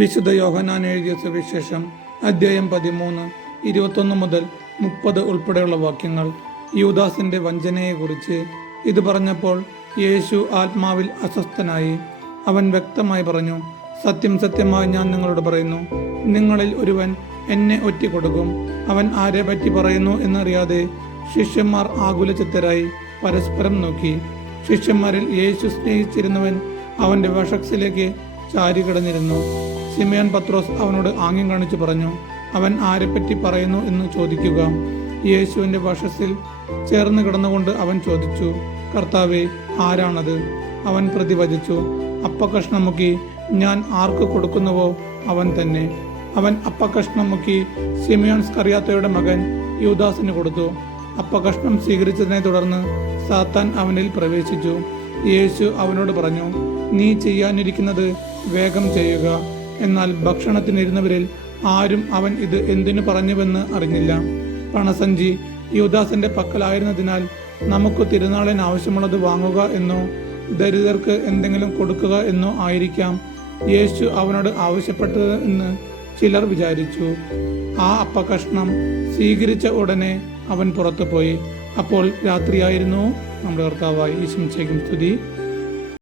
വിശുദ്ധ യോഹന്നാൻ എഴുതിയ സുവിശേഷം അധ്യായം 13, 21 മുതൽ 30 ഉൾപ്പെടെയുള്ള വാക്യങ്ങൾ. യൂദാസിന്റെ വഞ്ചനയെക്കുറിച്ച്. ഇത് പറഞ്ഞപ്പോൾ യേശു ആത്മാവിൽ അസ്വസ്ഥനായി. അവൻ വ്യക്തമായി പറഞ്ഞു, സത്യം സത്യമായി ഞാൻ നിങ്ങളോട് പറയുന്നു, നിങ്ങളിൽ ഒരുവൻ എന്നെ ഒറ്റിക്കൊടുക്കും. അവൻ ആരെ പറ്റി പറയുന്നു എന്നറിയാതെ ശിഷ്യന്മാർ ആകുലചിത്തരായി പരസ്പരം നോക്കി. ശിഷ്യന്മാരിൽ യേശു സ്നേഹിച്ചിരുന്നവൻ അവന്റെ വഷക്സിലേക്ക് ചാരികിടന്നിരുന്നു. ശിമയോൻ പത്രോസ് അവനോട് ആംഗ്യം കാണിച്ചു പറഞ്ഞു, അവൻ ആരെപ്പറ്റി പറയുന്നു എന്ന് ചോദിക്കുക. യേശുവിന്റെ വഷസിൽ ചേർന്ന് കിടന്നുകൊണ്ട് അവൻ ചോദിച്ചു, കർത്താവേ, ആരാണത്? അവൻ പ്രതിവചിച്ചു, അപ്പക്കഷ്ണം മുക്കി ഞാൻ ആർക്ക് കൊടുക്കുന്നുവോ അവൻ തന്നെ. അവൻ അപ്പക്കഷ്ണം മുക്കി ശിമയോൻ സ്കറിയാത്തയുടെ മകൻ യൂദാസിന് കൊടുത്തു. അപ്പക്കഷ്ണം സ്വീകരിച്ചതിനെ തുടർന്ന് സാത്താൻ അവനിൽ പ്രവേശിച്ചു. യേശു അവനോട് പറഞ്ഞു, നീ ചെയ്യാനിരിക്കുന്നത് വേഗം ചെയ്യുക. എന്നാൽ ഭക്ഷണത്തിനിരുന്നവരിൽ ആരും അവൻ ഇത് എന്തിനു പറഞ്ഞുവെന്ന് അറിഞ്ഞില്ല. പണസഞ്ചി യൂദാസിന്റെ പക്കലായിരുന്നതിനാൽ നമുക്ക് തിരുനാളിന് ആവശ്യമുള്ളത് വാങ്ങുക എന്നോ ദരിദ്രർക്ക് എന്തെങ്കിലും കൊടുക്കുക എന്നോ ആയിരിക്കാം യേശു അവനോട് ആവശ്യപ്പെട്ടത് എന്ന് ചിലർ വിചാരിച്ചു. ആ അപ്പകഷ്ണം സ്വീകരിച്ച ഉടനെ അവൻ പുറത്തുപോയി. അപ്പോൾ രാത്രിയായിരുന്നു. നമ്മുടെ കർത്താവായ യേശുവിന്റെ സ്തുതി.